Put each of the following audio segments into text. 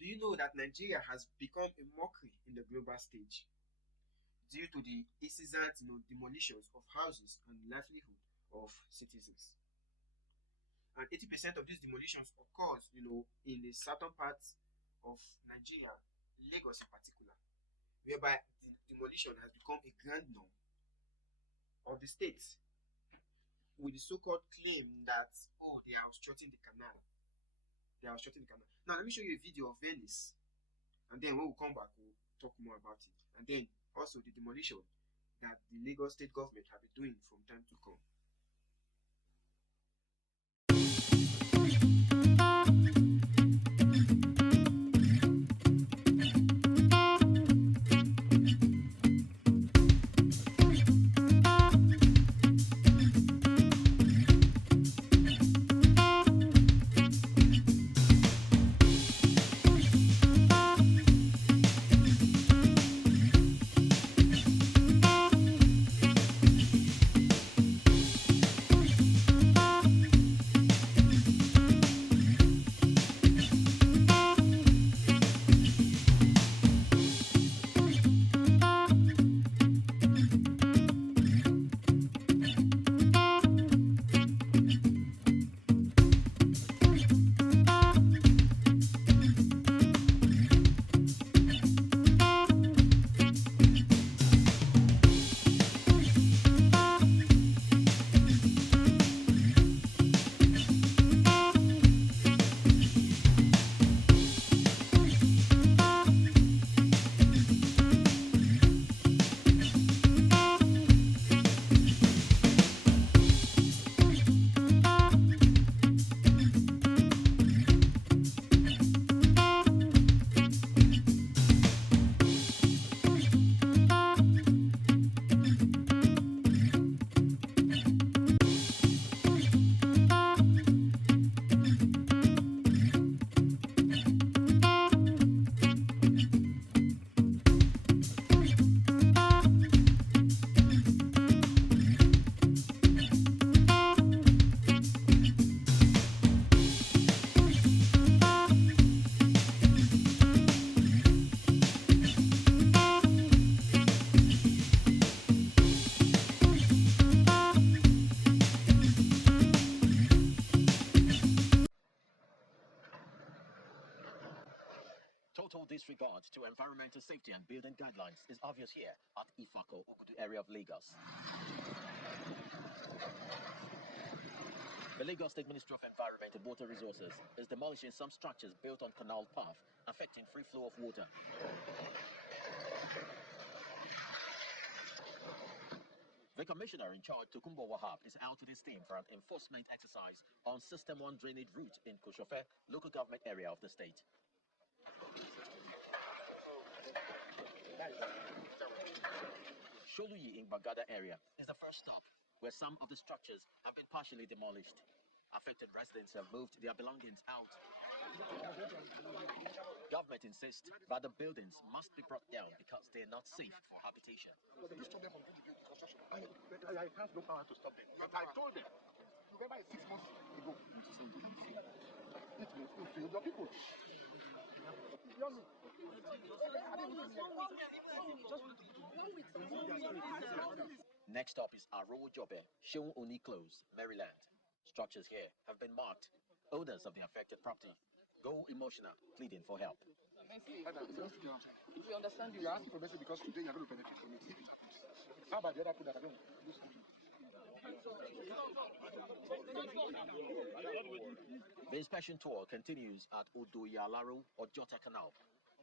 Do you know that Nigeria has become a mockery in the global stage due to the incessant, demolitions of houses and livelihood of citizens? And 80% of these demolitions occurs, in the southern parts of Nigeria, Lagos in particular, whereby the demolition has become a grand norm of the state, with the so-called claim that, oh, they are obstructing the canal. They are obstructing the canal. Now let me show you a video of Venice, and then when we come back, we'll talk more about it. And then also the demolition that the Lagos state government have been doing from time to come. Total disregard to environmental safety and building guidelines is obvious here at Ifako, Ugudu area of Lagos. The Lagos State Ministry of Environment and Water Resources is demolishing some structures built on canal path, affecting free flow of water. The commissioner in charge, Tokumbo Wahab, is out to this team for an enforcement exercise on System 1 drainage route in Koshofe, local government area of the state. Sholuyi in Bagada area is the first stop where some of the structures have been partially demolished. Affected residents have moved their belongings out. Government insists that the buildings must be brought down because they are not safe for habitation. I have no power to stop them. But I told them, remember 6 months ago, 8 months, your people. Next up is Aro Jobe, Sheung Oni Close, Maryland. Structures here have been marked. Owners of the affected property go emotional, pleading for help. If you understand, you're asking for mercy because today you're going to benefit from it. How about the other people that are going to do something? The inspection tour continues at Odoyalaro or Jota Canal.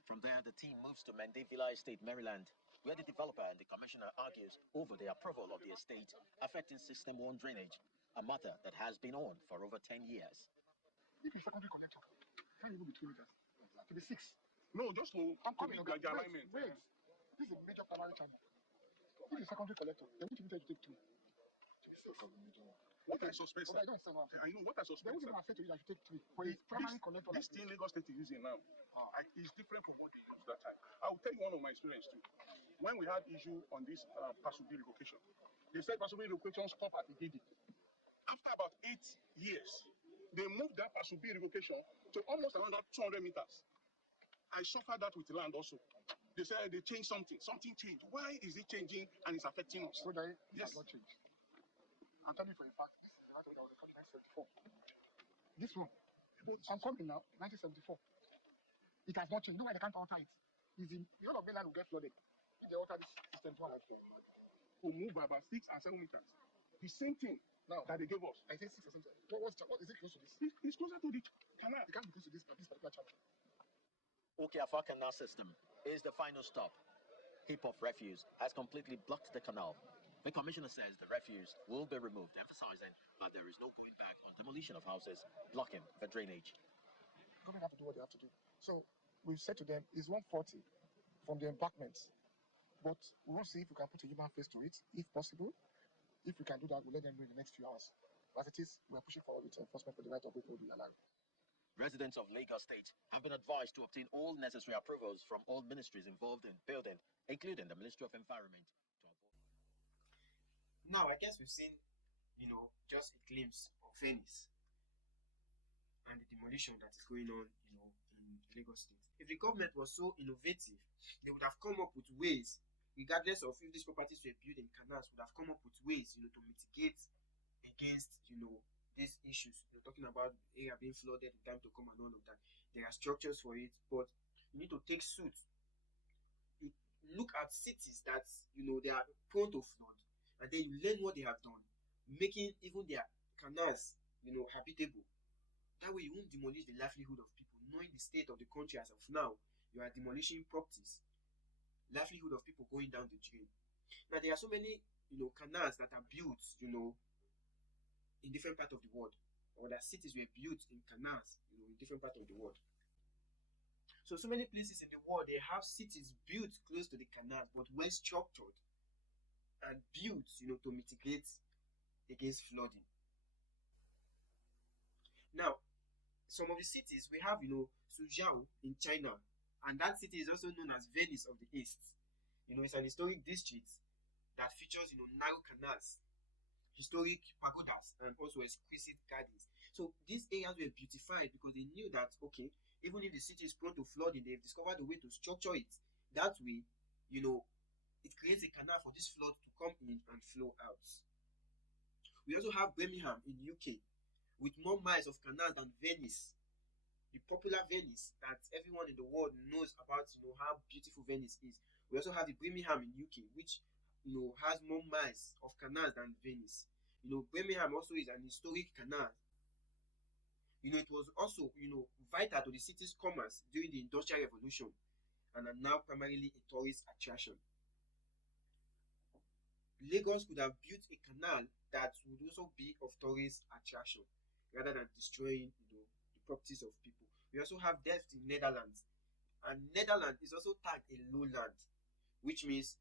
From there, the team moves to Mendevilla Estate, Maryland, where the developer and the commissioner argues over the approval of the estate affecting System 1 drainage, a matter that has been on for over 10 years. If it's secondary connector, can't even be 2 meters. To be 6. No, just to complete the alignment. Wait. This is a major primary channel. If it's secondary collector, then which meter you take 2? What I suspect, Okay, I don't understand what I'm saying. I know what I Then suspect. which one I said to you that you take 3? For a primary connector This like thing Lagos State is using now is different from what they used that time. I will tell you one of my experience too. When we had issue on this Pasubi relocation, they said Pasubi relocation stop at Igidi. After about 8 years, they moved that Pasubi relocation to almost another 200 meters. I suffered that with land also. They said they changed something. Something changed. Why is it changing and it's affecting us? So that it Yes. has not changed. I'm telling you for a fact, the matter that was recorded in 1974. This one, I'm coming now, 1974. It has not changed. You know why they can't alter it? Is the whole of mainland will get flooded. If they alter this system to like Will move by about 6 and 7 meters. The same thing now, that they gave us. I think 6 or something. What is it close to this? It's closer to the canal. It can't be close to this particular channel. Okiafa Canal System is the final stop. Heap of refuse has completely blocked the canal. The commissioner says the refuse will be removed, emphasizing that there is no going back on demolition of houses, blocking the drainage. Government have to do what they have to do. So we've said to them, it's 140 from the embankments. But we want to see if we can put a human face to it, if possible. If we can do that, we'll let them know in the next few hours. As it is, we are pushing forward with enforcement for the right of people to be allowed. Residents of Lagos State have been advised to obtain all necessary approvals from all ministries involved in building, including the Ministry of Environment. Now, I guess we've seen, just a glimpse of Venice and the demolition that is going on, in Lagos State. If the government was so innovative, they would have come up with ways, regardless of if these properties were built in canals, would have come up with ways, to mitigate against, these issues. Talking about the area being flooded in time to come and all of that. There are structures for it, but you need to take suit. Look at cities that, they are prone to flood, and then you learn what they have done, making even their canals, habitable. That way you won't demolish the livelihood of people. Knowing the state of the country as of now, you are demolishing properties, livelihood of people going down the drain. Now there are so many, canals that are built, in different parts of the world, or that cities were built in canals, in different parts of the world. So many places in the world, they have cities built close to the canals, but well structured and built, to mitigate against flooding. Now, some of the cities we have, Suzhou in China, and that city is also known as Venice of the East. It's an historic district that features, narrow canals, historic pagodas, and also exquisite gardens. So these areas were beautified because they knew that, okay, even if the city is prone to flooding, they've discovered a way to structure it. That way, it creates a canal for this flood to come in and flow out. We also have Birmingham in UK, with more miles of canals than Venice, the popular Venice that everyone in the world knows about, how beautiful Venice is. We also have the Birmingham in UK, which has more miles of canals than Venice. Birmingham also is an historic canal. It was also vital to the city's commerce during the Industrial Revolution, and are now primarily a tourist attraction. Lagos could have built a canal that would also be of tourist attraction, rather than destroying the properties of people. We also have Delft in Netherlands, and Netherlands is also tagged a lowland, which means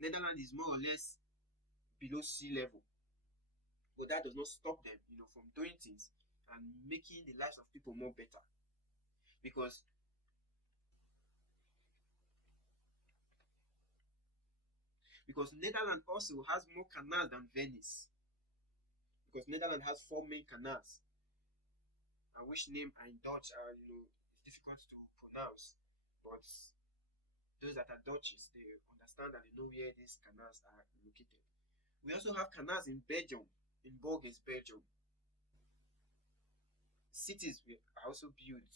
Netherlands is more or less below sea level. But that does not stop them, from doing things and making the lives of people more better. Because Netherlands also has more canals than Venice. Because Netherlands has 4 main canals, and which name are in Dutch are it's difficult to pronounce. But those that are Dutchies, they understand and they know where these canals are located. We also have canals in Belgium, in Borges, Belgium. Cities are also built,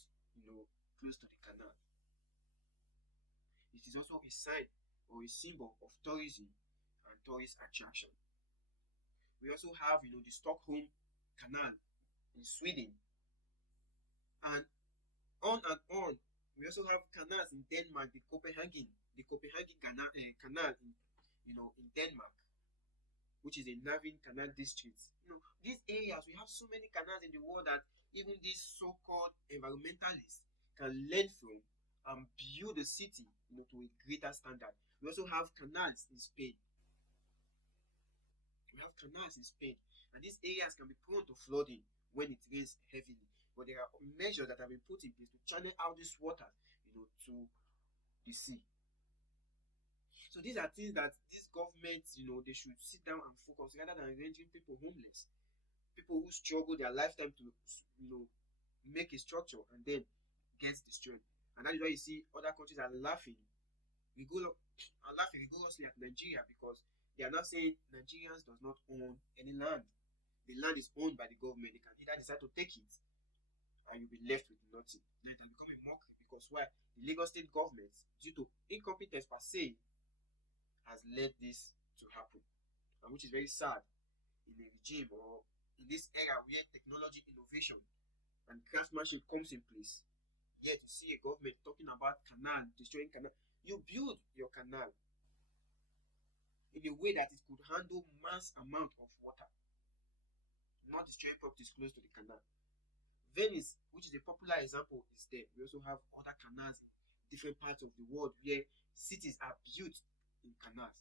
close to the canal. It is also a sign or a symbol of tourism and tourist attraction. We also have, the Stockholm Canal in Sweden, and on and on. We also have canals in Denmark, the Copenhagen Canal in Denmark, which is a Navin Canal district. These areas, we have so many canals in the world that even these so-called environmentalists can learn from and build a city, to a greater standard. We also have canals in Spain. And these areas can be prone to flooding when it rains heavily. But there are measures that have been put in place to channel out this water, to the sea. So these are things that these governments, they should sit down and focus, rather than rendering people homeless. People who struggle their lifetime to, make a structure and then gets destroyed. And that is why you see other countries are laughing are laughing rigorously at Nigeria, because they are not saying Nigerians does not own any land. The land is owned by the government. They can either decide to take it and you'll be left with nothing. Now it has become a mockery, because why? The Lagos state government, due to incompetence per se, has led this to happen. And which is very sad in a regime or in this era where technology innovation and craftsmanship comes in place. Yet to see a government talking about canal, destroying canal. You build your canal in a way that it could handle mass amount of water, not destroying properties close to the canal. Venice, which is a popular example, is there. We also have other canals in different parts of the world where cities are built in canals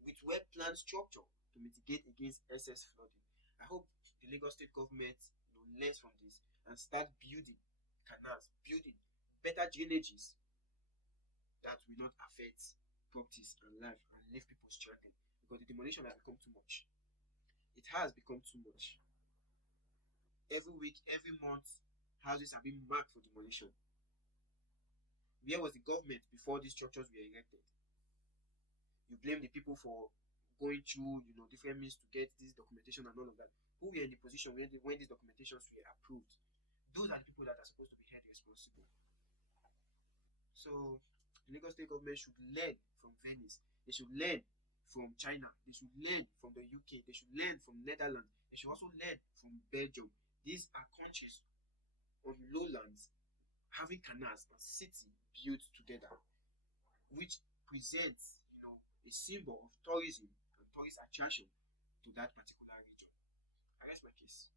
with well-planned structure to mitigate against excess flooding. I hope the Lagos state government learns from this and start building canals, building better drainages that will not affect properties and life and leave people stranded, because the demolition has become too much. It has become too much. Every week, every month, houses are being marked for demolition. Where was the government before these structures were erected? You blame the people for going through, different means to get this documentation and all of that. Who were in the position when these documentations were approved? Those are the people that are supposed to be held responsible. So the Lagos state government should learn from Venice. They should learn from China. They should learn from the UK. They should learn from Netherlands. They should also learn from Belgium. These are countries on lowlands having canals and city built together, which presents, a symbol of tourism and tourist attraction to that particular region. I rest my case.